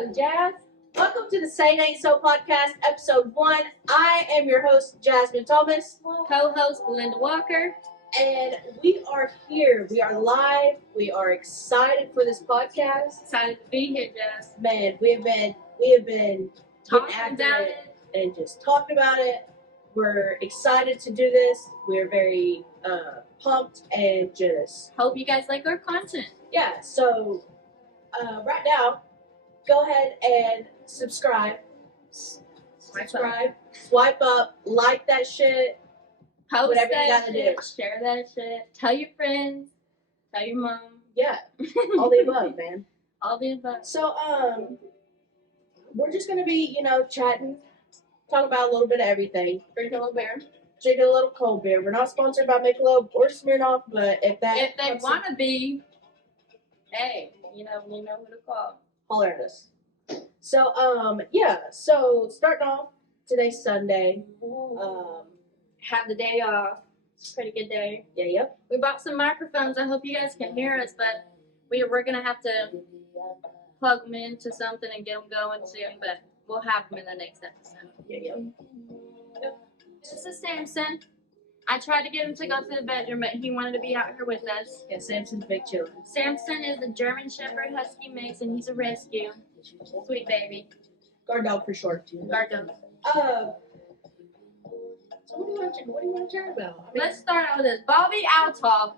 Hello, Jazz. Welcome to the Say It Ain't So podcast, episode 1. I am your host, Jasmine Thomas. Co-host Belinda Walker. And we are here. We are live. We are excited for this podcast. Excited to be here, Jazz. Man, we have been Talking after about it. and just talking about it. We're excited to do this. We're very pumped and just Hope you guys like our content. yeah. So right now, go ahead and subscribe. Swipe up, like that shit. Post Whatever you that gotta shit. do. Share that shit. Tell your friends. Tell your mom. Yeah, all the above, man. All the above. So, we're just gonna be, chatting, talking about a little bit of everything. Drinking a little beer. Drinking a little cold beer. We're not sponsored by Michelob or Smirnoff, but if They comes want to be, hey, you know who to call. holler at us. So, So starting off, today's Sunday. Have the day off. It's a pretty good day. Yep. We bought some microphones. I hope you guys can hear us, but we're going to have to plug them into something and get them going soon, but we'll have them in the next episode. Yep. This is Samson. I tried to get him to go to the bedroom, but he wanted to be out here with us. Yeah, Samson's big children. Samson is a German Shepherd Husky mix, and he's a rescue. Sweet baby. Guard dog for short. Guard dog. So what do you want to chat about? Let's start out with this. Bobby Althoff.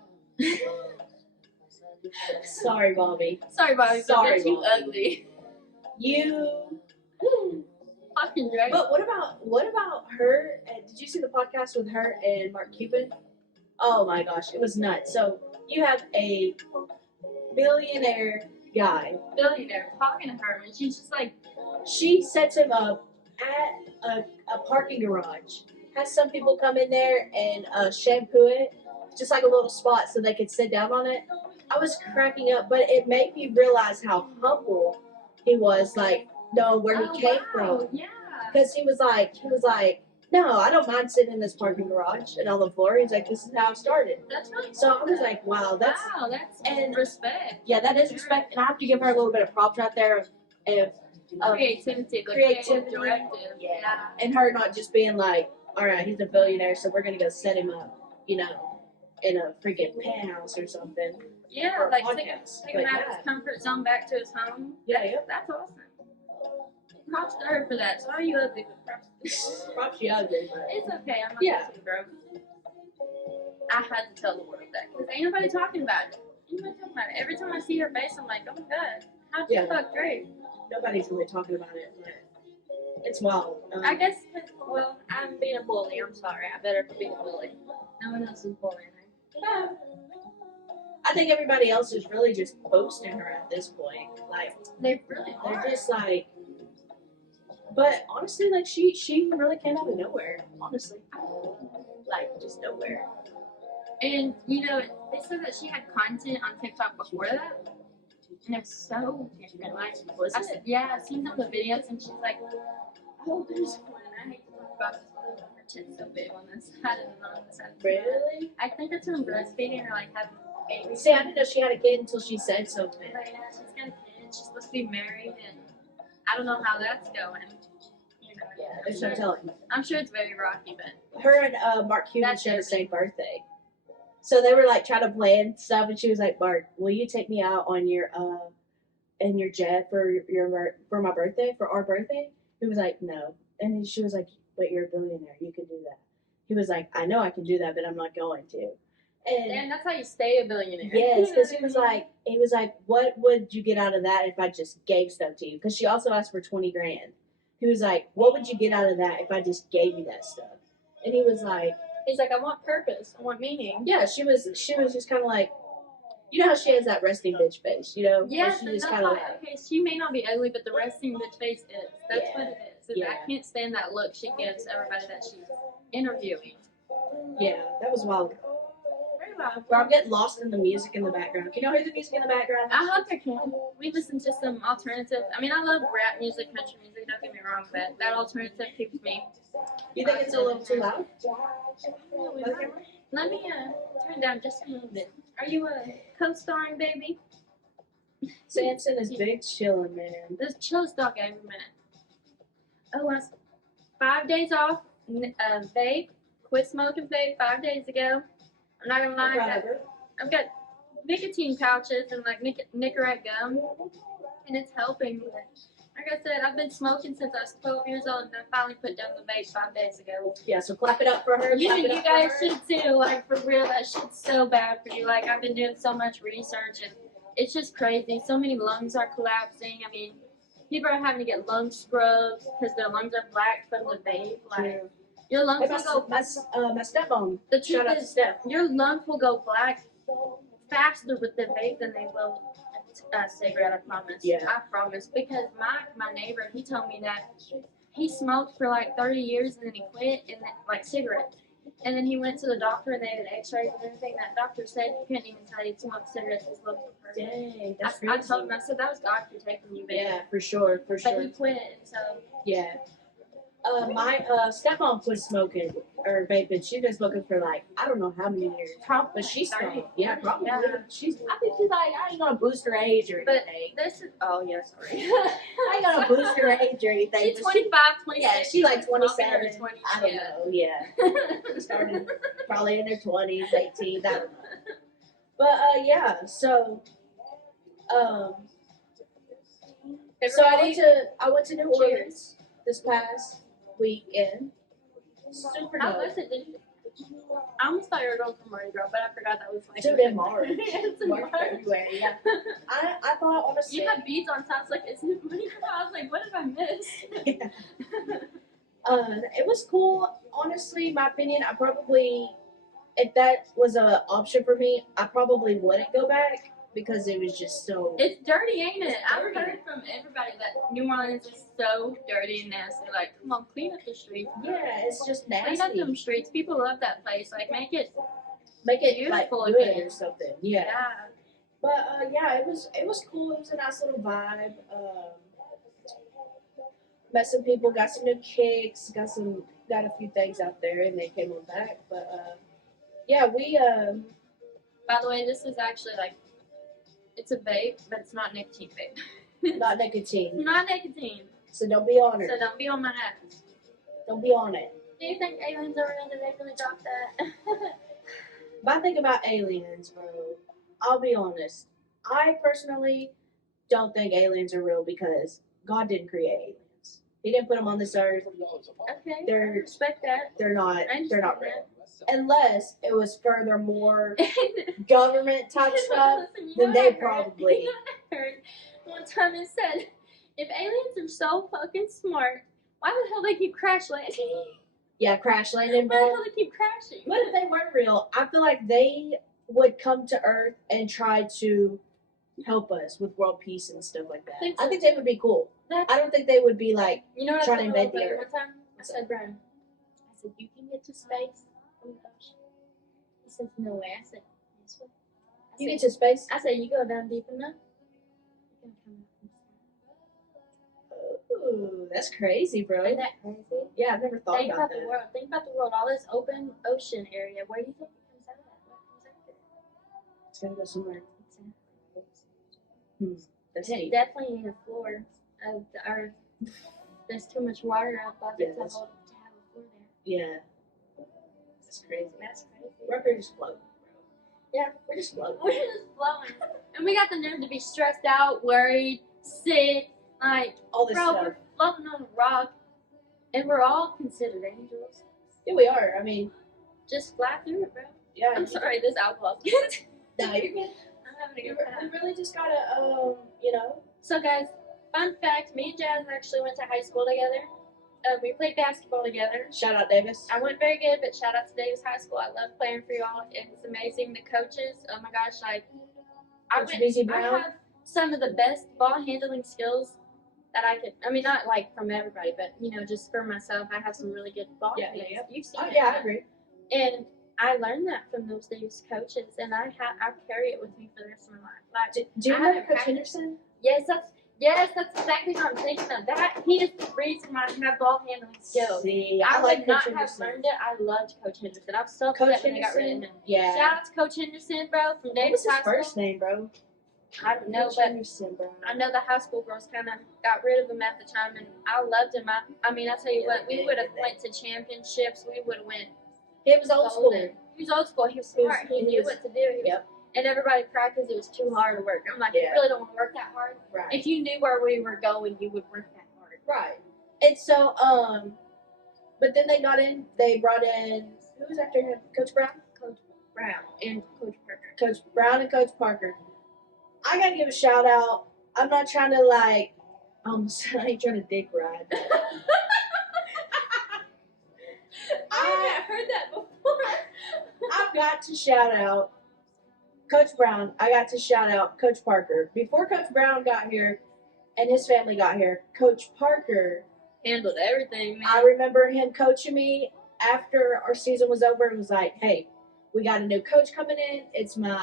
Sorry, Bobby. Sorry, Bobby. Sorry, but you Bobby. ugly. You. Fucking right. But what about her? Did you see the podcast with her and Mark Cuban? Oh my gosh, it was nuts. So you have a billionaire guy. Billionaire talking to her, and she's just like, She sets him up at a parking garage. Has some people come in there and shampoo it, just like a little spot so they could sit down on it. I was cracking up, but it made me realize how humble he was. Like, no, where he came from. Yeah. Because he was like, no, I don't mind sitting in this parking garage and on the floor. He's like, this is how I started. That's really So I was like, wow, that's and respect. yeah, that is respect, and I have to give her a little bit of props right there. If Creativity. Directive. Yeah, and her not just being like, all right, he's a billionaire, so we're gonna go set him up, in a freaking penthouse or something. Yeah, Or a like podcast. take him But out of his comfort zone back to his home. Yeah. That's awesome. Props to her for that. So are you ugly, but props to her. Props you ugly, but It's okay. I'm not Yeah. too broke. I had to tell the world that because ain't nobody talking about it. Ain't nobody talking about it. Every time I see her face, I'm like, oh my god, how'd you Yeah. fuck Drake? nobody's really talking about it. But it's wild. I guess, well, I'm being a bully. I'm sorry. I better be a bully. No one else is bullying her. I think everybody else is really just posting her at this point. Like, They really are. they're just like. But honestly, like she really came out of nowhere. Honestly, like just nowhere. And, they said that she had content on TikTok before that. And it's so different. Like, I've seen some of the videos, and she's like, oh, there's one. I hate to talk about this, but her tit's so big on this side and on this side. Really? I think it's from breastfeeding or, like, having babies. See, I didn't know she had a kid until she said something. Like, yeah, she's got a kid. She's supposed to be married, and I don't know how that's going. Yeah, there's no telling. I'm sure it's very rocky, but Her and Mark Cuban That's share the it. same birthday. So they were like trying to plan stuff, and she was like, "Mark, will you take me out on your in your jet for my birthday, for our birthday?" He was like, "No," and then she was like, "But you're a billionaire, you can do that." He was like, "I know I can do that, but I'm not going to." and that's how you stay a billionaire. Yes, because he was like, "What would you get out of that if I just gave stuff to you?" Because she also asked for 20 grand. He was like, "What would you get out of that if I just gave you that stuff?" And he was like, He's like, I want purpose. I want meaning. "Yeah." She was just kind of like, you know how she has that resting bitch face, where Yes, she and just that's kind of why, like, okay, she may not be ugly, but the resting bitch face is. That's Yeah. what it is. And Yeah. I can't stand that look she gives everybody that she's interviewing. yeah, that was wild. Very well. Bro, I'm getting lost in the music in the background. Can y'all hear the music in the background? I hope I can. We listen to some alternative. I mean, I love rap music, country music. Don't get me wrong, but that alternative keeps me. You think it's a little too loud? Let me turn down just a little bit. Are you co-starring, baby? Samson is big chilling, man. The chillest dog I ever met. Oh, I was 5 days off. Vape. Quit smoking vape 5 days ago. I'm not gonna lie. I've got nicotine pouches and like Nicorette gum, and it's helping. Like I said, I've been smoking since I was 12 years old, and I finally put down the vape 5 days ago. Yeah, so clap it up for her. You Clap it up guys for her. should too. Like, for real, that shit's so bad for you. Like, I've been doing so much research, and it's just crazy. So many lungs are collapsing. I mean, people are having to get lung scrubs because their lungs are black from the vape. Like, your lungs Hey, will go. my stepmom. The Shout truth out to is, Steph. your lungs will go black faster with the vape than they will a cigarette. I promise. Yeah. I promise. Because my neighbor, he told me that he smoked for like 30 years and then he quit, and then, like cigarettes. And then he went to the doctor and they did X-rays and everything. That doctor said he couldn't even tell you to smoke cigarettes. His lungs were perfect. Dang, that's I crazy. told him, I said that was God protecting you, baby. Yeah, for sure, for But sure. he quit, so. Yeah. My stepmom quit smoking or vaping. She's been smoking for like I don't know how many years. But she's 30. still, yeah, probably. Yeah. I think she's like I ain't gonna boost her age or But anything. this is, oh yeah, sorry. I ain't gonna boost her age or anything. She's but she- 25, 26. Yeah, she like smoking 27. or 20, I don't know. Yeah, started probably in their 20s, 18s. I don't know. But yeah, so so I went to New Orleans this past weekend. Super How dope. was it? Did you? I almost thought you were going for Mardi Gras, but I forgot that was like. Dude, in March. It's in March, March. February, yeah. I thought honestly. You had beads on, so I was like, "Isn't it Mardi Gras?" I was like, "What did I miss?" Yeah. It was cool. Honestly, my opinion, I probably, if that was an option for me, I probably wouldn't go back because it was just so. It's dirty, ain't it? I've Dirty. heard from everybody that New Orleans is so dirty and nasty. Like, come on, clean up the streets. Yeah, it's just Clean up nasty. them streets. People love that place. Like, make it Make it beautiful like good again. or something. Yeah. Yeah. But yeah, it was cool. It was a nice little vibe. Met some people, got some new kicks, got a few things out there, and they came on back. But yeah, we By the way, this is actually like, it's a vape, but it's not nicotine vape. not nicotine, Not nicotine. so don't be on it. So don't be on my ass. Don't be on it. Do you think aliens are real? Did they really drop that? But I think about aliens, bro. I'll be honest. I personally don't think aliens are real because God didn't create aliens. He didn't put them on this earth. Okay. I They're respect that. they're not I they're not understand real. Unless it was furthermore that. government type stuff, Listen, you then know they what I heard? probably You know what I heard? One time it said, if aliens are so fucking smart, why the hell they keep crash landing? yeah, crash landing, Why the bro. hell they keep crashing? What if they weren't real? I feel like they would come to Earth and try to help us with world peace and stuff like that. Think I so. think they would be cool. That's, I don't think they would be like, you know what trying I to told invent the Oliver Earth. one time? I said, Brian, I said, you can get to space from the ocean. He says, no way. I said, yes way. you get to space. I said, you go down deep enough, you can come out from the Ooh, that's crazy, bro. sky. Isn't that crazy? Yeah, I've never thought Think about about the that. world. Think about the world. All this open ocean area. Where do you think it comes out of? What comes out of it? It's gonna go somewhere. Exactly. That's And it deep. definitely ain't the floor of the earth. There's too much water out there Yeah, to that's- have a floor there. Yeah. That's crazy. That's crazy. We're up here just floating, bro. Yeah. We're just floating. We're just flowing. And we got the nerve to be stressed out, worried, sick. Like, All this bro, stuff. we're floating on a rock. And we're all considered angels. Yeah, we are. I mean, Just fly through it, bro. yeah. I'm sorry, this alcohol's good. No, you're good. I'm having a We good time. really just gotta, you know. So, guys, fun fact, me and Jazz actually went to high school together. We played basketball together. Shout out Davis. I went very good, but shout out to Davis High School. I love playing for y'all. It's amazing. The coaches, oh my gosh, like, Coach Beezy I Brown. have some of the best ball handling skills that I could, I mean, not like from everybody, but, you know, just for myself, I have some really good ball Yeah, handling. yeah. You've seen Oh, it. yeah, I agree. And I learned that from those Davis coaches, and I carry it with me for the rest of my life. Like, Do you I remember haven't Coach practiced- Henderson? Yes, that's exactly what I'm thinking of. That he is the reason why I have ball handling skills. See, I like would not Coach have Henderson. learned it. I loved Coach Henderson. I'm so Coach upset when they got rid of Henderson? him. Yeah. Shout out to Coach Henderson, bro, from What was Davis his High first School. name, bro? I don't know, Coach but Anderson, bro. I know the high school girls kind of got rid of him at the time, and I loved him. I mean, I tell you what, we would have went to championships. We would have went. He was old school. golden. He was old school. He was smart. He knew what to do. Yep. And everybody cried because it was too hard to work. I'm like, Yeah. you really don't want to work that hard. Right. If you knew where we were going, you would work that hard. Right. And so, but then they brought in, who was after him? Coach Brown? Coach Brown and Coach Parker. Coach Brown and Coach Parker. I gotta give a shout out. I'm not trying to I ain't trying to dick ride. I haven't heard that before. I've got to shout out Coach Brown. I got to shout out Coach Parker. Before Coach Brown got here and his family got here, Coach Parker Handled everything, man. I remember him coaching me after our season was over and was like, hey, we got a new coach coming in. It's my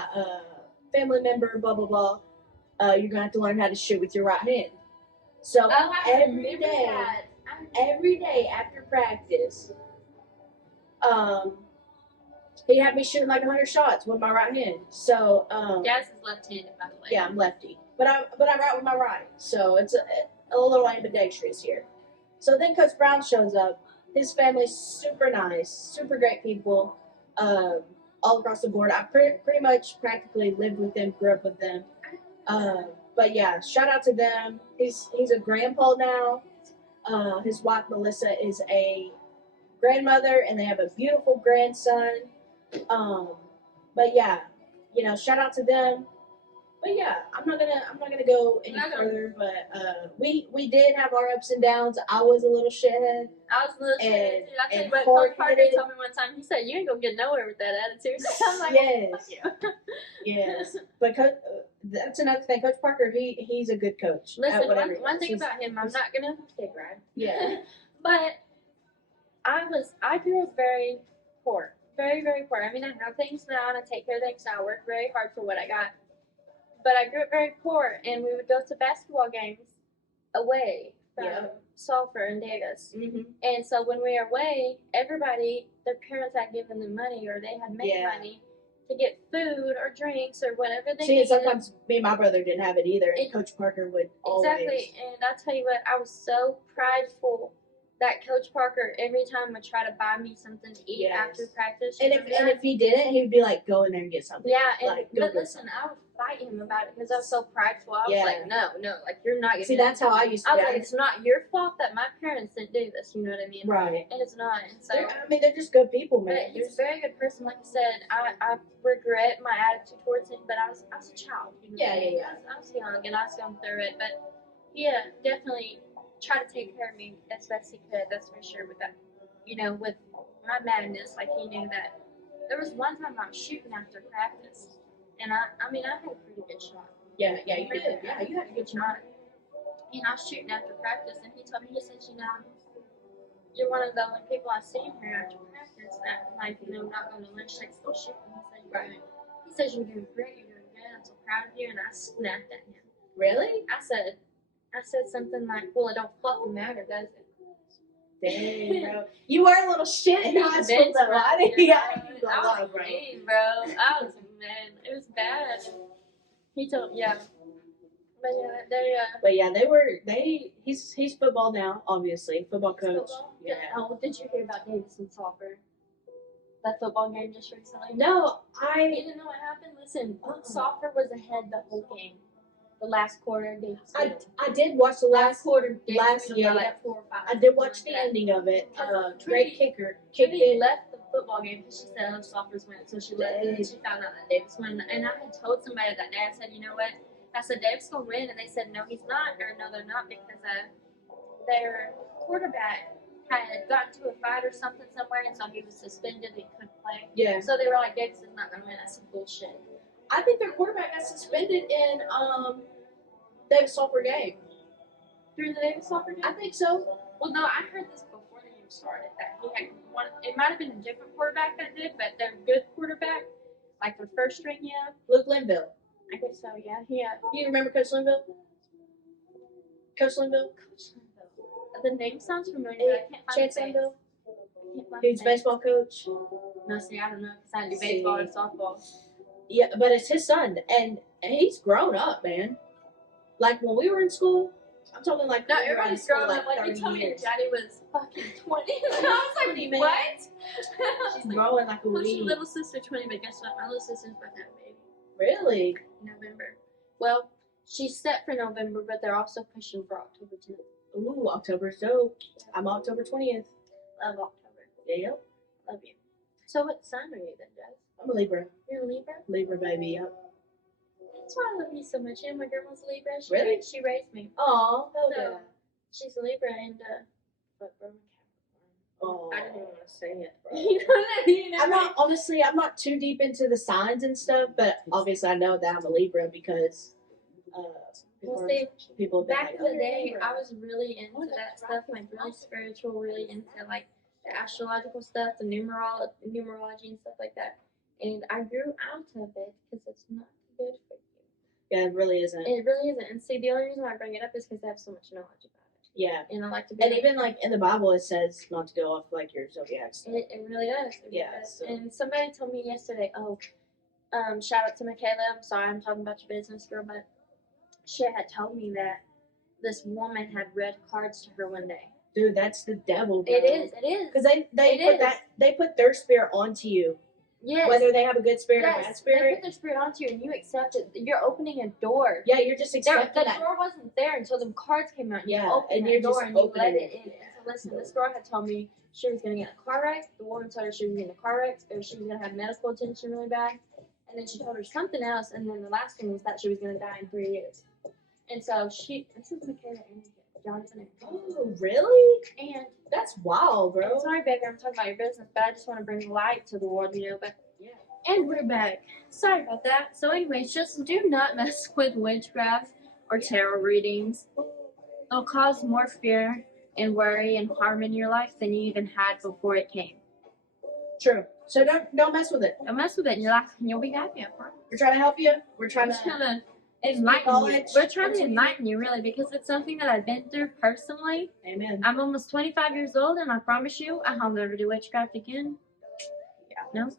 family member, blah, blah, blah. You're going to have to learn how to shoot with your right hand. So I every remember day, that. every day after practice, he had me shooting like 100 shots with my right hand. So Jazz is left-handed, by the way. yeah, I'm lefty, but I write with my right. So it's a little ambidextrous here. So then Coach Brown shows up. His family's super nice, super great people, all across the board. I pretty much practically lived with them, grew up with them. But yeah, shout out to them. He's a grandpa now. His wife Melissa is a grandmother, and they have a beautiful grandson. But yeah, shout out to them. But yeah, I'm not gonna go any further. But we did have our ups and downs. I was a little shithead. I was a little shit too. I tell you what, Coach Parker told me one time. He said, "You ain't gonna get nowhere with that attitude." I'm like, yes, "Fuck you." yes. But that's another thing. Coach Parker, he's a good coach. Listen, at whatever one thing about him, I'm not gonna take Brad. Yeah. But I grew up very poor, very very poor. I mean, I have things now and I take care of things now. I work very hard for what I got. But I grew up very poor, and we would go to basketball games away from Sulphur and Davis. Mm-hmm. And so when we were away, everybody, their parents had given them money, or they had made money to get food or drinks or whatever they needed. Sometimes me and my brother didn't have it either, and Coach Parker would always. Exactly, and I'll tell you what, I was so prideful that Coach Parker, every time would try to buy me something to eat after practice. And if he didn't, he would be like, go in there and get something. Yeah, but listen, I would fight him about it because I was so prideful. I was like, no, like, you're not. See, that's how I used to be. be. I was like, it's not your fault that my parents didn't do this, you know what I mean? Right. And it's not. And so, they're just good people, man. But he's a very good person. Like I said, I regret my attitude towards him, but I was a child. You know I was young, and I was going through it. But yeah, definitely try to take care of me as best he could, that's for sure. With that, with my madness, like he knew that. There was one time I was shooting after practice, and I had a pretty good shot. Yeah, you did. Yeah, you had a good shot. And I was shooting after practice, and he told me, he said, you're one of the only people I've seen here after practice that, not going to lunch, like, still shooting. He says, you're doing great, you're doing good, I'm so proud of you, and I snapped at him. Really? I said something like, well, it don't fucking matter, does it? Dang, bro. You were a little shit in high school, though. I was mean, bro. I was mad. It was bad. He told, But yeah, he's football now, obviously. Football coach. Football? Yeah. Oh, did you hear about Davis and Sulphur? That football game just recently? No, You didn't know what happened? Listen, Sulphur was ahead the whole game. The last quarter, I did watch the last quarter. Like 4 or 5. I did watch the ending of it. Great kicker. Trinity left the football game because she said, "Oh, Sulphur's winning," so she left. And she found out that Davis won. And I had told somebody that day. I said, "You know what?" I said, "Davis gonna win," and they said, "No, he's not," or "No, they're not," because their quarterback had gotten to a fight or something somewhere, and so he was suspended and couldn't play. Yeah. So they were like, "Davis is not gonna win." I said, "Bullshit." I think their quarterback got suspended in Davis Sulphur game. Through the Davis Sulphur game? I think so. Well, no, I heard this before the game started that he had one. It might have been a different quarterback that did, but their good quarterback, like their first string, Luke Linville. I guess so. Yeah. You remember Coach Linville? Coach Linville. The name sounds familiar, but I can't find Chance the face. Linville. I can't find He's the baseball coach. No, see, I don't know because I do baseball and softball. Yeah, but it's his son, and he's grown up, man. Like when we were in school, I'm talking like No, when we were in everybody's school, grown like up. Like, you 30 told me years. Daddy was fucking 20. I was 20, like, man. what? She's growing like a Who's weed. your little sister 20? But guess what? My little sister's about to have a baby Really? in November. Well, she's set for November, but they're also pushing for October 10th. Ooh, October's dope. I'm October 20th. Love October. Yeah. Love you. So what sign are you then, Jess? I'm a Libra. You're a Libra? Libra baby, yep. That's why I love you so much. And my grandma's a Libra. Really? She raised me. Aw, hell So, yeah. she's a Libra and but we're a Oh. Capricorn. I didn't even want to say it, bro. You know what I mean? I'm not too deep into the signs and stuff, but obviously I know that I'm a Libra because Well, see, people have been back like, in the "Oh, you're a day, Libra." I was really into that stuff, like really spiritual, really into like the astrological stuff, the numerology and stuff like that. And I grew out of it because it's not good for you. Yeah, it really isn't. It really isn't. And see, the only reason why I bring it up is because I have so much knowledge about it. Yeah. And I like to be. And even like in the Bible, it says not to go off like your zodiac stuff. It really does. It really Yeah, does. so- And somebody told me yesterday, shout out to Michaela. I'm sorry, I'm talking about your business, girl, but she had told me that this woman had read cards to her one day. Dude, that's the devil, bro. It is. Because they put their spirit onto you. Yes. Whether they have a good spirit or Yes, bad they spirit. put their spirit onto you and you accept it. You're opening a door. Yeah, you're just The accepting that. door wasn't there until the cards came out. And Yeah, you opened and that you're door just and you opening let it. it in. So listen, this girl had told me she was going to get in a car wreck. The woman told her she was getting in a car wreck, or she was going to have medical attention really bad. And then she told her something else, and then the last one was that she was going to die in 3 years. And so this is Michaela Johnson. Oh, really? And That's wild, bro. I'm sorry, Becca, I'm talking about your business, but I just want to bring light to the world, you know. But Yeah. and we're back. Sorry about that. So, anyways, just do not mess with witchcraft or tarot readings. It'll cause more fear and worry and harm in your life than you even had before it came. True. So don't mess with it. Don't mess with it in your life, and you'll be happy. I promise. We're trying to help you. We're I'm trying just to gonna enlighten you. knowledge. We're trying to enlighten you, really, because it's something that I've been through personally. Amen. I'm almost 25 years old, and I promise you, I'll never do witchcraft again. Yeah. No.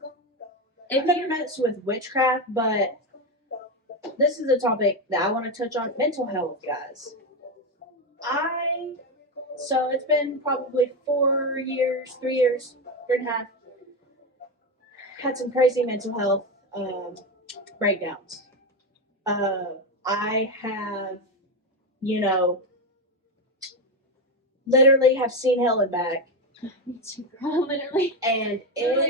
I've never messed with witchcraft, but this is a topic that I want to touch on. Mental health, guys. So it's been probably 4 years, 3 years, 3.5. Had some crazy mental health breakdowns. I have, literally have seen hell and back, Me too, girl. Literally and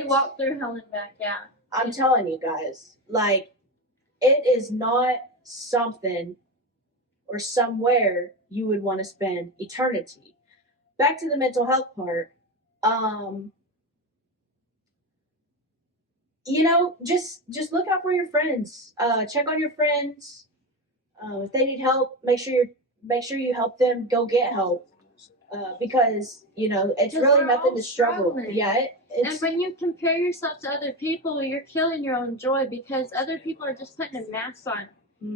walked through hell and back. Yeah. I'm telling you guys, like, it is not something or somewhere you would want to spend eternity. Back to the mental health part. Just look out for your friends. Check on your friends. If they need help, make sure you help them go get help. Because it's Because really we're nothing all to struggle. struggling. Yeah, And it's when you compare yourself to other people, you're killing your own joy because other people are just putting a mask on.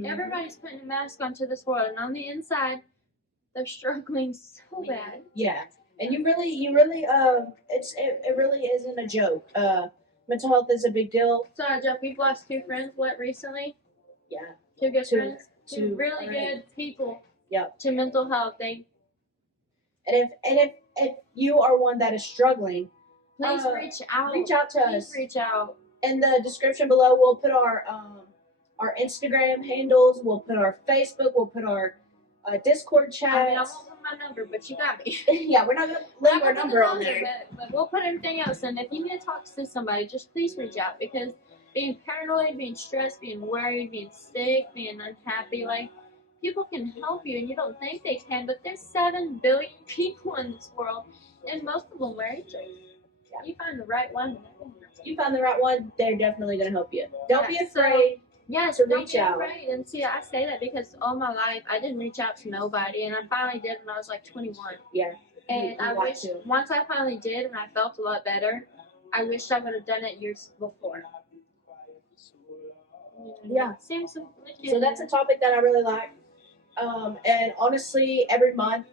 Everybody's putting a mask onto this world, and on the inside, they're struggling so bad. Yeah, and you really, it really isn't a joke. Mental health is a big deal. Sorry, Jeff, we've lost 2 friends, recently? Yeah. 2 good Two. friends? 2 Two, really right. good people. Yep. To mental health. And if you are one that is struggling, Please reach out. reach out to Please us. reach out. In the description below, we'll put our Instagram handles. We'll put our Facebook. We'll put our Discord I mean, I chats. won't put my number, but you got me. Yeah, we're not gonna leave our Not number on gonna there. put it, but we'll put everything else. And if you need to talk to somebody, just please reach out, because being paranoid, being stressed, being worried, being sick, being unhappy, like, people can help you and you don't think they can, but there's 7 billion people in this world, and most of them wear angels. Yeah. You find the right one. You find the right one, they're definitely gonna help you. Don't be Yeah, so- afraid. Yes, To don't reach be out. afraid. And see, I say that because all my life I didn't reach out to nobody, and I finally did when I was like 21. Yeah. And You I got wish to. once I finally did and I felt a lot better, I wish I would have done it years before. Yeah. Seems So that's a topic that I really like. And honestly, every month,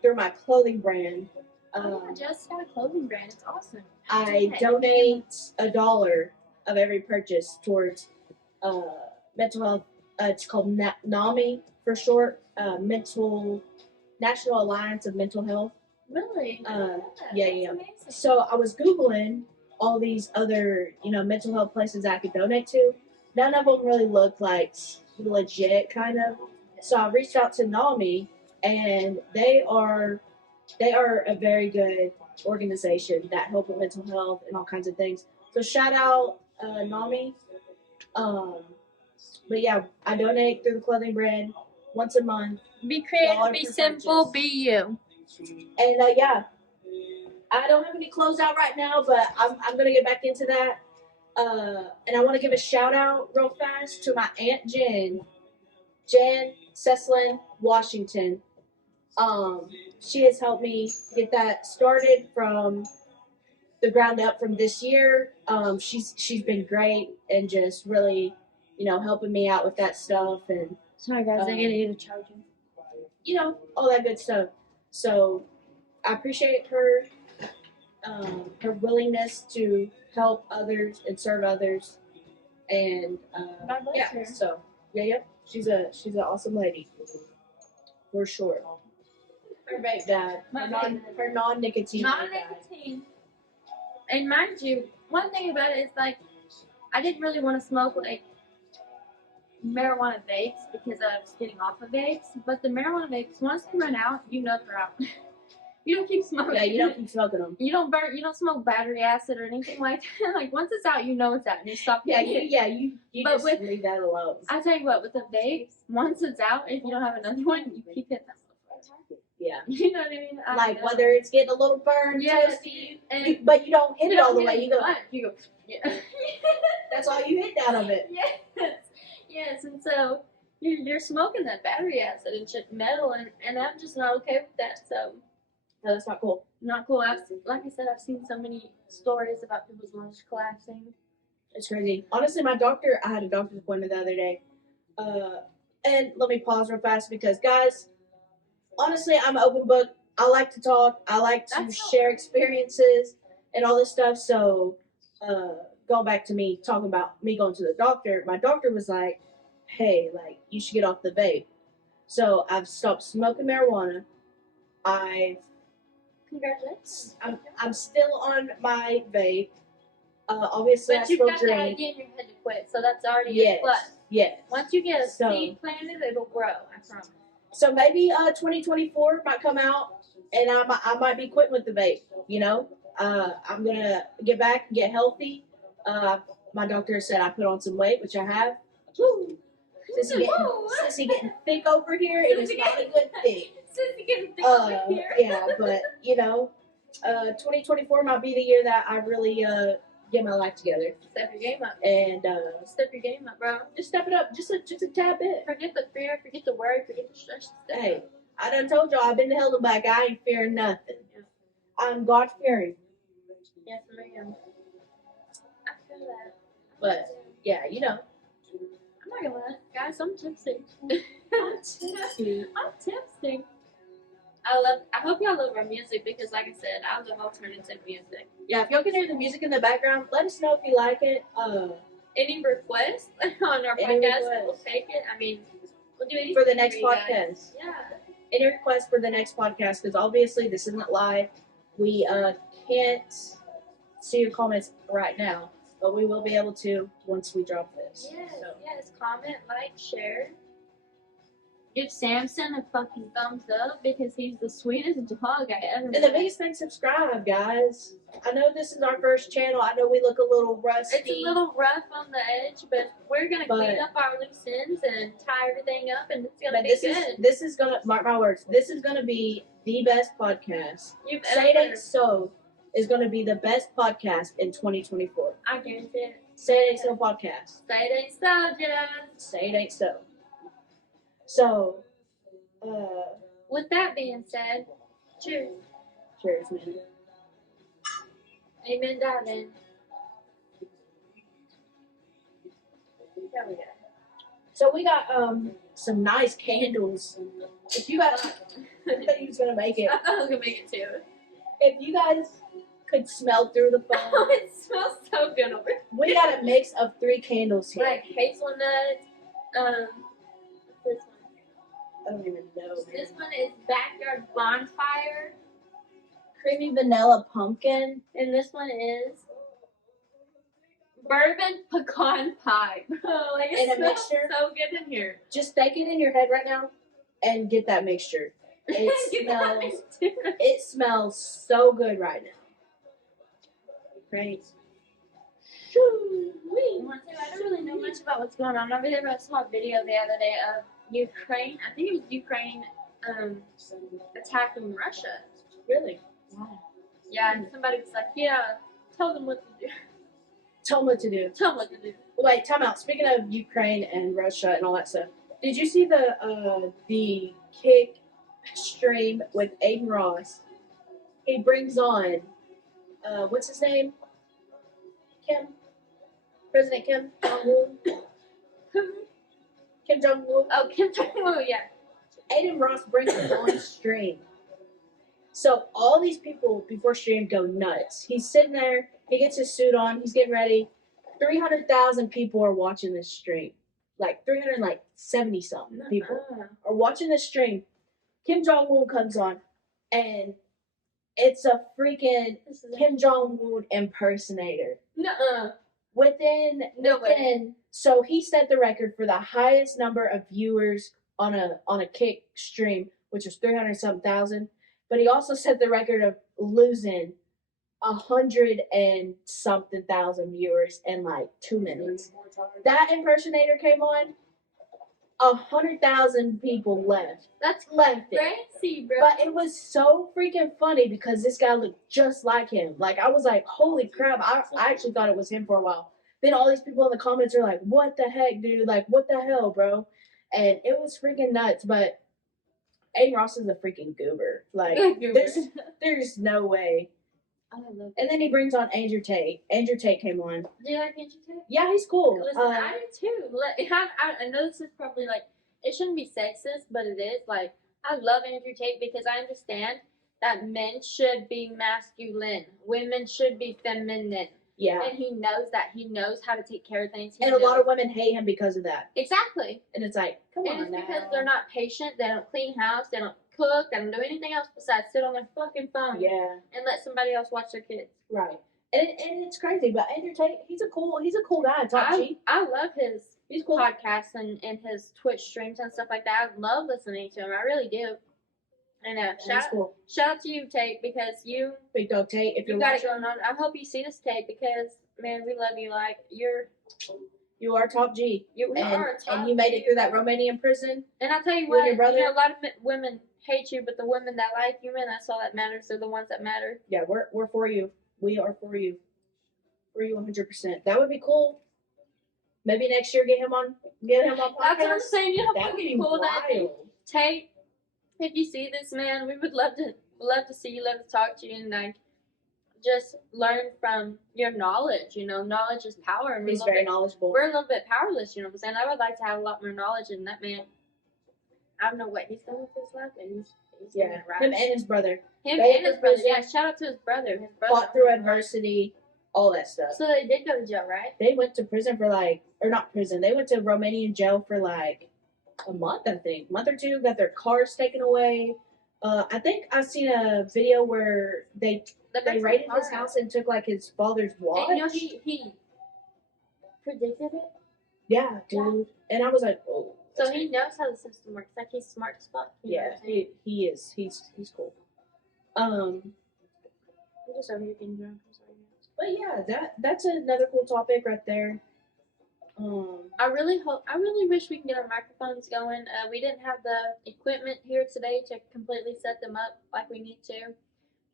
through my clothing brand, I just got a clothing brand. It's awesome. I donate $1 of every purchase towards mental health. It's called NAMI for short, National Alliance of Mental Health. Really? Yeah. That's amazing. So I was Googling all these other, mental health places I could donate to. None of them really looked like legit, kind of. So I reached out to NAMI, and they are a very good organization that help with mental health and all kinds of things. So shout out NAMI. But yeah, I donate through the clothing brand once a month. Be creative, $1 be per simple, purchase. be you. And yeah, I don't have any clothes out right now, but I'm gonna get back into that. And I want to give a shout out real fast to my Aunt Jen Ceslin Washington. She has helped me get that started from the ground up from this year. She's been great and just really, helping me out with that stuff and Sorry guys, I gotta get a charger. all that good stuff. So I appreciate her willingness to help others and serve others, and God bless her. so yeah, she's an awesome lady for sure. Her vape died. Her non-nicotine. Non-nicotine. And mind you, one thing about it is like, I didn't really want to smoke like marijuana vapes because I was getting off of vapes. But the marijuana vapes, once they run out, they're out. You don't keep smoking. Yeah, you don't keep smoking them. You don't burn. You don't smoke battery acid or anything like that. Like once it's out, it's out, and you stop. You But just leave that alone. I tell you what, with the vapes, once it's out, if you don't have another one, you keep hitting that. Yeah. You know what I mean? Like whether it's getting a little burned, toasty, and but you don't hit it all the way. You go. Yeah. That's all you hit out of it. Yes, and so you're smoking that battery acid and shit, metal, and I'm just not okay with that. So no, that's not cool. Not cool. Like I said, I've seen so many stories about people's lungs collapsing. It's crazy. Honestly, I had a doctor's appointment the other day. And let me pause real fast because, guys, honestly, I'm an open book. I like to talk. I like to share experiences and all this stuff. So, going back to me talking about me going to the doctor, my doctor was like, hey, like, you should get off the vape. So, I've stopped smoking marijuana. Congratulations. I'm still on my vape. Obviously, but I you've still got drink. that idea in your head to quit, so that's already a plus. Yes. Once you get a seed planted, it'll grow. I promise. So maybe 2024 might come out, and I might be quitting with the vape. I'm gonna get back and get healthy. My doctor said I put on some weight, which I have. Woo! Sissy getting thick over here. It is not a good thing. Sissy getting thick over here. Yeah, but 2024 might be the year that I really get my life together. Step your game up. And step your game up, bro. Just step it up, just a tad bit. Forget the fear, forget the worry, forget the stress. Hey, I done told y'all I've been held back. I ain't fearing nothing. Yeah. I'm God fearing. Yes, ma'am. I feel that. But yeah, I'm not gonna lie, guys. I'm tipsy. I'm tipsy. I hope y'all love our music because, like I said, I love alternative music. Yeah, if y'all can hear the music in the background, let us know if you like it. Any requests on our podcast, we'll take it. I mean, we'll do anything for the next podcast. Guys. Yeah. Any requests for the next podcast? Because obviously this isn't live. We can't see your comments right now, but we will be able to once we drop this. Yes. Comment, like, share. Give Samson a fucking thumbs up because he's the sweetest dog I ever met. And the biggest thing, subscribe, guys. I know this is our first channel. I know we look a little rusty. It's a little rough on the edge, but we're gonna clean up our loose ends and tie everything up, and it's gonna be good. This is gonna, mark my words, this is gonna be the best podcast. Say It Ain't So is gonna be the best podcast in 2024. I guarantee it. Say It Ain't So podcast. Say it ain't so, just. Say It Ain't So. So, with that being said, cheers. Cheers, man. Amen, darling. There we go. So we got some nice candles. If you guys, I thought you was gonna make it. I thought I was gonna make it too. If you guys could smell through the Oh, phone. it smells so good over here. We got a mix of 3 candles here. Like hazelnut. This one. I don't even know. This one is backyard bonfire, Creamy vanilla pumpkin. and this one is bourbon pecan pie. Bro, like And it a smells mixture? so good in here. Just take it in your head right now and get that mixture. Get that smells- mixture. It smells so good right now. Great. One thing, I don't really know much about what's going on over there, but I saw a video the other day of Ukraine. I think it was Ukraine attacking Russia. Really? Yeah, and somebody was like, yeah, tell them what to do. Tell them what to do. Tell them what to do. Wait, time out. Speaking of Ukraine and Russia and all that stuff, did you see the kick stream with Aiden Ross? He brings on what's his name? Kim? President Kim Jong-un? Kim Jong-un? Oh, Kim Jong-un, yeah. Aiden Ross brings him on stream. So all these people before stream go nuts. He's sitting there, he gets his suit on, he's getting ready. 300,000 people are watching this stream. Like 370 something people are watching this stream. Kim Jong-un comes on and it's a freaking This is Kim Jong-un impersonator. Nuh-uh. No way. Within so he set the record for the highest number of viewers on a kick stream, which was 300 something thousand. But he also set the record of losing 100 and something thousand viewers in like 2 minutes. That impersonator came on, 100,000 people left That's it. crazy, bro. But it was so freaking funny because this guy looked just like him. Like, I was like, holy crap. I actually thought it was him for a while. Then all these people in the comments are like, what the heck, dude? Like, what the hell, bro? And it was freaking nuts. But Aiden Ross is a freaking goober. Like, there's no way. I love And then he brings on Andrew Tate. Andrew Tate came on. Do you like Andrew Tate? Yeah, he's cool. Listen, I do too. I know this is probably like, it shouldn't be sexist, but it is. Like, I love Andrew Tate because I understand that men should be masculine, women should be feminine. Yeah. And he knows that. He knows how to take care of things. He And a lot knows- of women hate him because of that. Exactly. And it's like, come And on it's now. because they're not patient, they don't clean house, they don't cook, they don't do anything else besides sit on their fucking phone Yeah. and let somebody else watch their kids. Right. And it's crazy, but Andrew Tate, he's a cool guy. Top G. I love his He's cool. podcasts and his Twitch streams and stuff like that. I love listening to him. I really do. And He's cool. shout out to you, Tate, because you Big Dog Tate, if you're got it watching, going on. I hope you see this, Tate, because man, we love you. Like you are top G. you And, are a top and you made it dude. through that Romanian prison. And I tell you You and what, your brother? you know, a lot of women hate you, but the women that like you, man, that's all that matters. They're the ones that matter. Yeah, we're for you. We are for you. For you 100%. That would be cool. Maybe next year get him on That's what I'm podcast. saying. You know, That would be cool. That'd be wild. Tate, if you see this, man, we would love to see you, love to talk to you, and like just learn from your knowledge. You know, knowledge is power, and He's very knowledgeable. we're a little bit powerless. You know what I'm saying? I would like to have a lot more knowledge than that man. I don't know what he's done with his life, and he's doing Yeah, it right. him and his brother Him they and his were brother. prison. Yeah, shout out to his brother. His brother fought through adversity, all that stuff. So they did go to jail, right? They went to prison for or not prison. They went to Romanian jail for like a month, I think, month or two. Got their cars taken away. I think I've seen a video where they raided his house and took like his father's watch. And, you know, he predicted it. Yeah, dude. And I was like, oh. So he knows how the system works. Like he's smart as fuck. You know Yeah, what I'm saying? he is. He's cool. I'm just over here getting drunk. I'm sorry. But yeah, that's another cool topic right there. I really wish we can get our microphones going. We didn't have the equipment here today to completely set them up like we need to.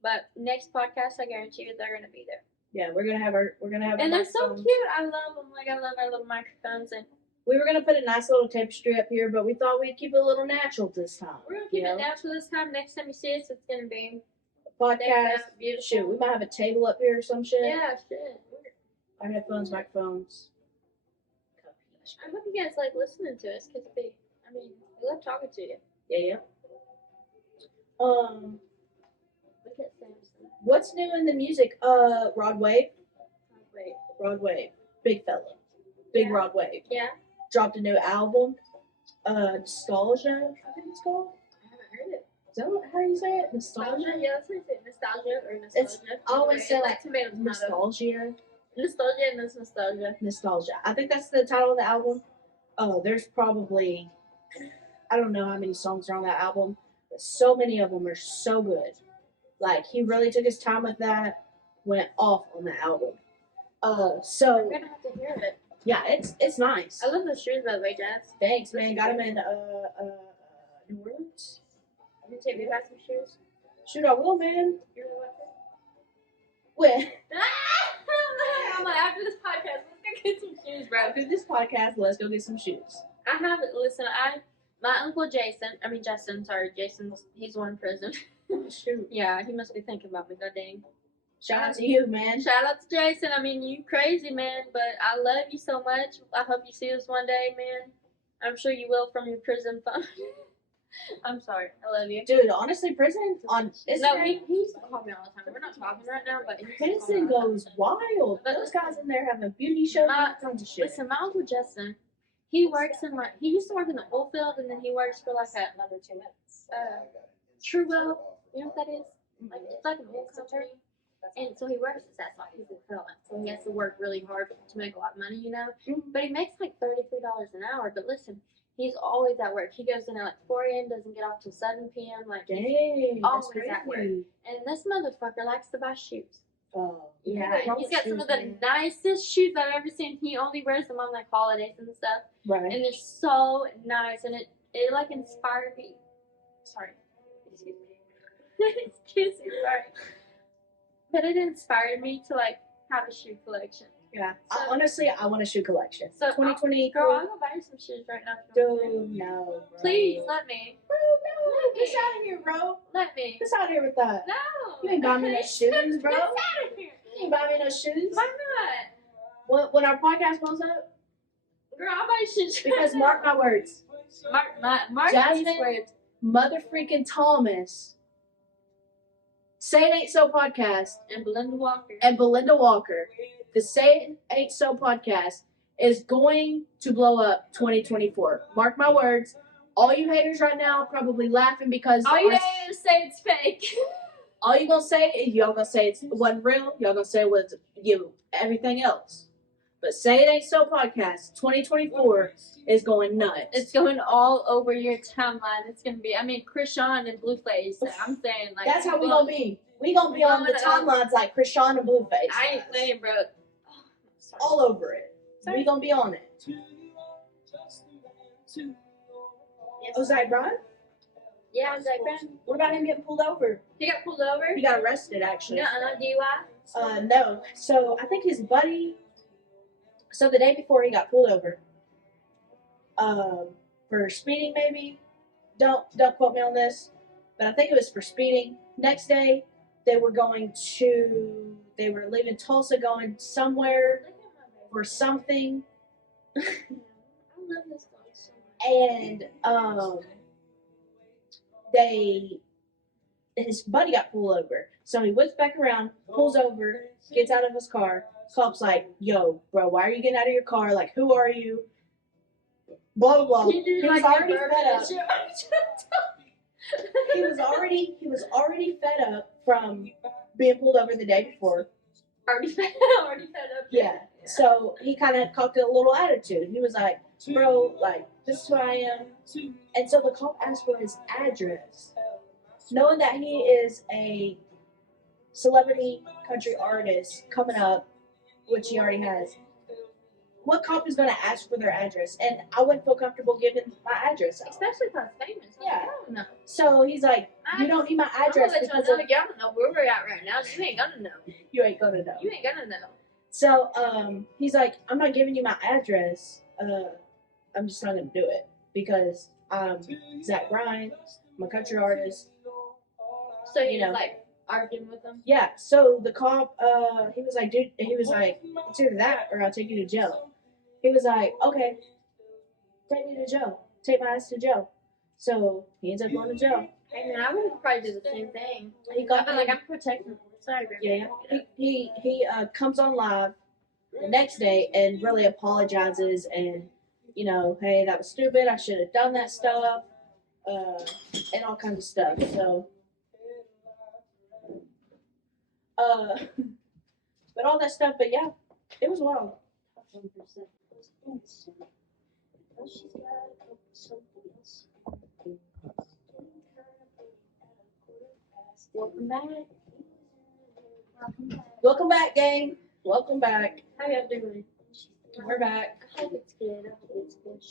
But next podcast, I guarantee you they're gonna be there. Yeah, we're gonna have our And they're so microphones. cute. I love them. Like I love our little microphones, and We were gonna put a nice little tapestry up here, but we thought we'd keep it a little natural this time. we're gonna keep you it know? natural this time. Next time you see us, it's gonna be Podcast. beautiful. Shoot, we might have a table up here or some shit. Yeah, shit. Our headphones, microphones. I hope you guys like listening to us, cause we love talking to you. Yeah. Look at Samson. What's new in the music? Rod Wave. Wait. Rod Wave. Big fella. Big Yeah. Rod Wave. Yeah. Dropped a new album. Nostalgia, I think it's called. I haven't heard it. Is that how you say it? Nostalgia? Nostalgia? Yeah, that's what I say. Nostalgia or nostalgia. I always say like tomato. nostalgia. Nostalgia and this nostalgia. Nostalgia. I think that's the title of the album. There's probably, I don't know how many songs are on that album, but so many of them are so good. Like, he really took his time with that, went off on the album. So, I'm gonna have to hear it. yeah, it's nice. I love the shoes by the way, Jazz. Thanks, man. Got him in, New Orleans. You can take me back some shoes. Shoot, I will, man. You're the weapon. When? I'm like, after this podcast, let's go get some shoes, bro. After this podcast, let's go get some shoes. I have listen. My uncle Jason. I mean Justin. Sorry, Jason's. He's one in prison. Shoot. Yeah, he must be thinking about me. God dang. Shout out to you, man. Shout out to Jason. I mean, you crazy man, but I love you so much. I hope you see us one day, man. I'm sure you will from your prison phone. I'm sorry. I love you. Dude, honestly, prison on Instagram, No, he used to call me all the time. We're not talking right now, but he used to call me prison all the goes time. wild. But Those guys in there having beauty shows, all kinds of shit. Listen, my uncle Justin, he works in like he used to work in the oil field, and then he works for like another 2 minutes. Truewell, you know what that is? Like it's like an oil company, and so he works as that. Like he's a felon, so he has to work really hard to make a lot of money, you know. But he makes like $33 an hour. But listen, he's always at work. He goes in at like 4 a.m. doesn't get off till 7 p.m. Like Dang, that's always at work. crazy. And this motherfucker likes to buy shoes. Oh, Yeah, and he's got some of the nicest shoes I've ever seen. He only wears them on like holidays and stuff, right. and they're so nice. And it like inspired me. Sorry, excuse me. Excuse me, sorry. But it inspired me to like have a shoe collection. Yeah, So- honestly, I want a shoe collection. So 2020. girl, I'll go buy you some shoes right now. if you want to. Dude, no. Bro. Please let me. Bro, no. Let Get me. out of here, bro. Let me. Get out of here with that. No. You ain't buy me no shoes, bro. Get out of here. You ain't buy me no shoes. Why not? When our podcast goes up, Girl, I'll buy you shoes. because mark my words, Mark Jasmine- these words. Mother freaking Thomas, Say It Ain't So podcast, And Belinda Walker. and Belinda Walker, the Say It Ain't So podcast is going to blow up 2024. Mark my words. All you haters right now probably laughing because All you our- haters say it's fake. all you gonna say is y'all gonna say it wasn't real. Y'all gonna say it was you everything else. But Say It Ain't So podcast 2024 is going nuts. It's going all over your timeline. It's gonna be. I mean, Krishan and Blueface. I'm saying like. That's how we gonna be. We gonna be on the timelines like Krishan and Blueface. I ain't playing, bro. Oh, sorry. All over it. Sorry. We gonna be on it. Yes. Oh, Zach Bryan? Yeah, I'm Zach Bryan. What about him getting pulled over? He got pulled over. He got arrested actually. No, DUI. No. So I think his buddy. So the day before he got pulled over, for speeding maybe. Don't quote me on this, but I think it was for speeding. Next day, they were leaving Tulsa, going somewhere for something, I love this song so much. and his buddy got pulled over. So he whips back around, pulls over, gets out of his car. Cop's like, "Yo, bro, why are you getting out of your car? Like, who are you?" Blah blah blah. You He do was like already your fed up. verbiage. He was already fed up from being pulled over the day before. already fed up. Yeah. So he kind of cocked a little attitude. He was like, "Bro, like, this is who I am." And so the cop asked for his address, knowing that he is a celebrity country artist coming up, which he already has. What cop is going to ask for their address? And I wouldn't feel comfortable giving my address out. Especially if I was famous. Yeah. I don't know. So he's like, "You don't need my I'm gonna address let because y'all know. Y'all don't know where we're at right now. You ain't gonna know. you ain't gonna know." You ain't gonna know. So he's like, "I'm not giving you my address. I'm just not gonna do it because I'm Zach Bryan, I'm a country artist." So You you know. like arguing with them? Yeah. So the cop, he was like, "Dude," he was like, "It's either that or I'll take you to jail." He was like, "Okay, take me to jail. Take my ass to jail." So he ends up going to jail. I mean, I would probably do the same thing. He got But like, I'm protecting. Sorry, Grandma. yeah. He comes on live the next day and really apologizes and hey, that was stupid. I should have done that stuff, and all kinds of stuff. So, but all that stuff. But yeah, it was wild. Welcome back. Welcome back. Welcome back, gang. Welcome back. How y'all doing? We're back. I hope it's good. I hope it's good.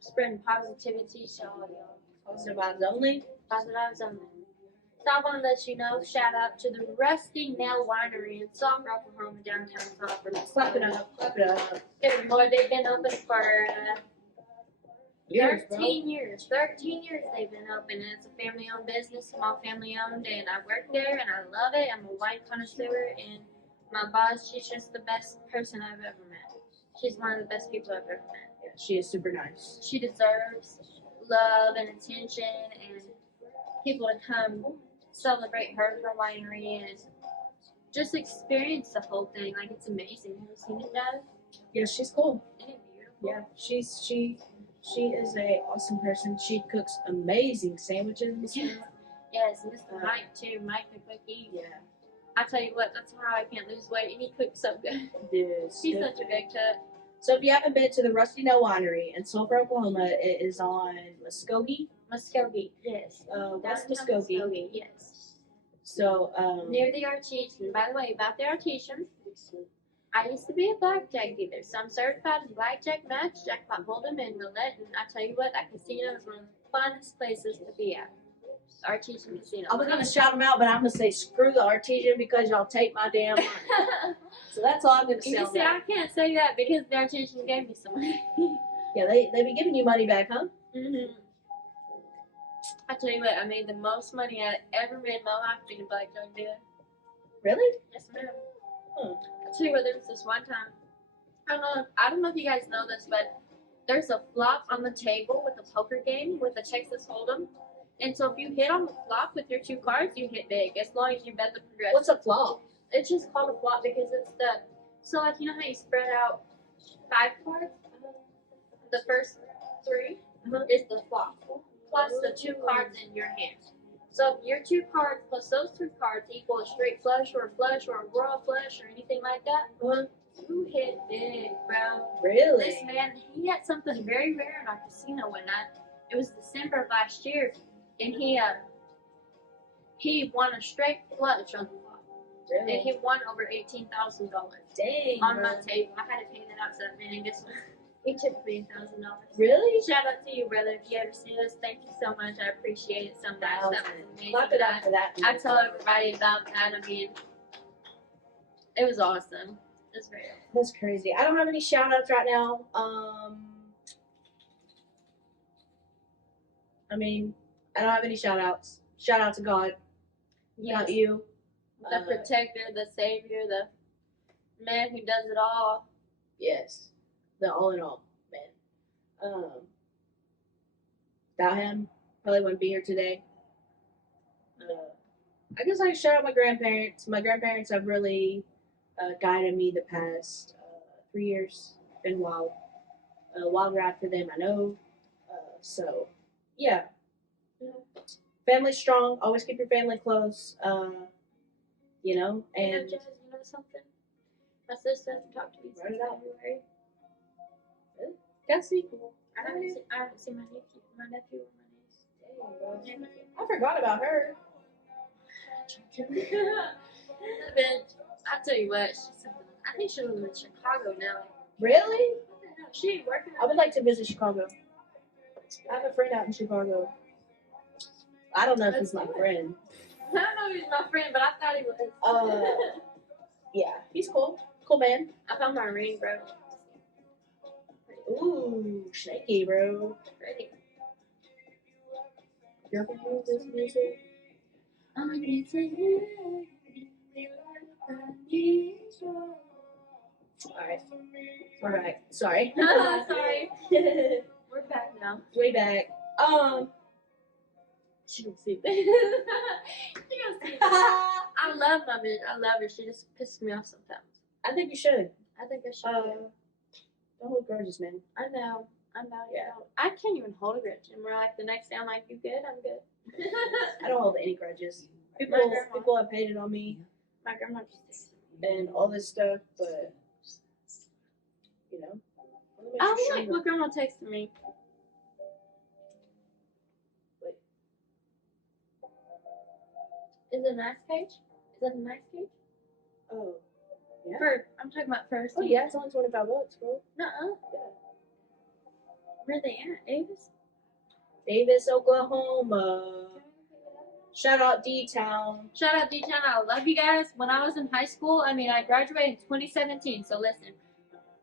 Spreading positivity to all y'all. Positive vibes only. Positive vibes only. So I want to let you know, shout out to the Rusty Nail Winery in Sulphur, Oklahoma, downtown Sulphur. Clap it up. Clap it up. Good Lord, they've been open for Years, 13 years. 13 years they've been open, and it's a family-owned business, small family-owned, and I work there, and I love it. I'm a wine connoisseur, and my boss, she's just the best person I've ever met. She's one of the best people I've ever met. Yeah, she is super nice. She deserves love and attention, and people to come celebrate her winery and just experience the whole thing. Like, it's amazing. Have you seen it, Dad? Yeah, she's cool. Isn't it beautiful? Yeah, she is a awesome person. She cooks amazing sandwiches. Yes, Mr. Mike too. Mike the cookie. Yeah, I tell you what, that's how I can't lose weight. And he cooks so good. dude. He's such a good cook. So if you haven't been to the Rusty Nail Winery in Sulphur, Oklahoma, it is on Muskogee. Muskogee, yes. West Downtown Muskogee. yes. So Near the Artesian. By the way, about the Artesian, I used to be a blackjack dealer, so I'm certified in blackjack, match, jackpot hold'em, and roulette. And I tell you what, that casino is one of the funnest places to be at. Artesian Casino. I was gonna shout them out, but I'm gonna say screw the Artesian because y'all take my damn money. So that's all I'm gonna say. You see, I can't say that because the Artesian gave me some money. Yeah, they be giving you money back, huh? Mm-hmm. I tell you what, I made the most money I ever made in my life being a blackjack dealer. Really? Yes, ma'am. Hmm. I'll tell you what, there was this one time. I don't know if you guys know this, but there's a flop on the table with a poker game with a Texas Hold'em. And so if you hit on the flop with your two cards, you hit big, as long as you bet the progressive. What's a flop? It's just called a flop because it's so like, you know how you spread out 5 cards? The first 3 is the flop, plus the 2 cards in your hand. So if your 2 cards plus those 3 cards equal a straight flush or a royal flush or anything like that, you hit big, bro. Really? This man, he had something very rare in our casino one night. It was December of last year, and he won a straight flush on the flop. Really? And he won over $18,000 Dang. on bro. my table. I had to pay that out to that man, and guess what? He took $3,000. Really? Shout out to you, brother. If you ever see this, thank you so much. I appreciate it so much. That was amazing. Clap it up for that. I tell everybody about that. I mean, it was awesome. It was very awesome. That's crazy. I don't have any shout outs right now. I mean, I don't have any shout outs. Shout out to God. Not you. The protector, the savior, the man who does it all. Yes. The all in all, man. Without him, probably wouldn't be here today. I guess I can shout out my grandparents. My grandparents have really guided me the past 3 years. Been wild. A wild ride for them, I know. So, yeah. Family strong. Always keep your family close. And You know, Jazz, you know something? My sister hasn't talked to me Write since it out. February. that's it. I haven't seen my nephew or my niece. I forgot about her. But I tell you what, I think she lives in Chicago now. Really? What the hell? She ain't working. I would like to visit Chicago. I have a friend out in Chicago. I don't know if he's my friend. I don't know if he's my friend, but I thought he was. Yeah, he's cool. Cool man. I found my ring, bro. Ooh, shaky, bro. Pretty. You're gonna hear this music? Alright. Sorry. Sorry. We're back now. Way back. She don't see that. She don't see that. I love my bitch. I love her. She just pisses me off sometimes. I think you should. I think I should. Don't hold grudges, man. I know. Yeah. I can't even hold a grudge. And we're like the next day, I'm like, you good? I'm good. I don't hold any grudges. People have hated on me My grandma just and all this stuff, but you know. oh, look, my grandma texted me. Wait. Is it a nice cage? Is that a nice cage? Oh. Yeah. I'm talking about first. Oh yeah, it's only $25, bro. Nuh-uh. Yeah. Where they at? Davis? Davis, Oklahoma. Shout out D-Town. Shout out D-Town. I love you guys. When I was in high school, I graduated in 2017. So listen,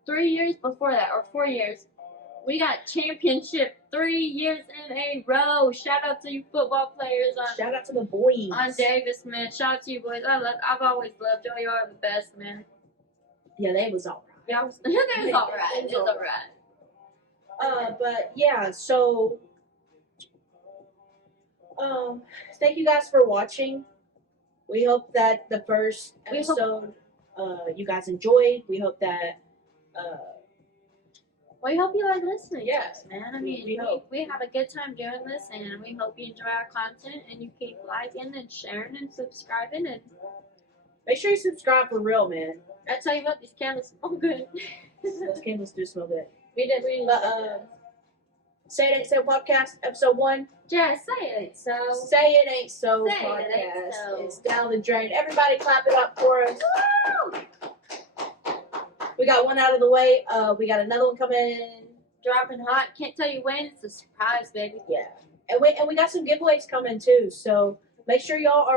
3 years before that, or 4 years, we got championship 3 years in a row. Shout out to you football players Shout out to the boys. on Davis, man. Shout out to you boys. I've always loved y'all. You are the best, man. Yeah, they was all right. Yeah, it was all right. It was all right. But yeah, so thank you guys for watching. We hope that the first episode you guys enjoyed. We hope that we hope you like listening Yeah. to us, man. We have a good time doing this, and we hope you enjoy our content, and you keep liking and sharing and subscribing. And make sure you subscribe for real, man. I tell you what, these candles smell good. Those candles do smell good. We did. But Say It Ain't So podcast, episode 1. Yeah, say it ain't so. Say It Ain't So Say It podcast. Ain't So. It's down the drain. Everybody clap it up for us. Woo! We got one out of the way. We got another one coming in. Dropping hot. Can't tell you when. It's a surprise, baby. Yeah. And we got some giveaways coming too. So make sure y'all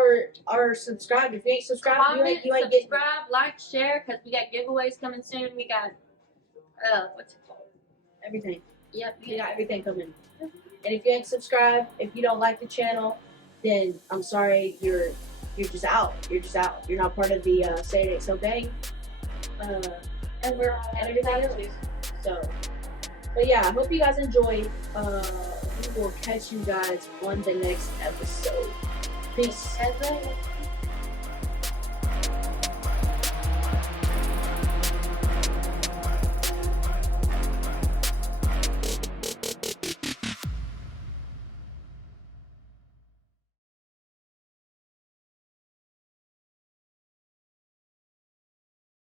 are subscribed. If you ain't subscribed, Comment, you ain't getting subscribe, like, share, because we got giveaways coming soon. We got, what's it called? everything. Yep. We got everything coming. And if you ain't subscribed, if you don't like the channel, then I'm sorry, you're just out. You're just out. You're not part of the Say It Ain't So gang. And we're on everything else. So, but yeah, I hope you guys enjoyed. We will catch you guys on the next episode. Peace. That's it.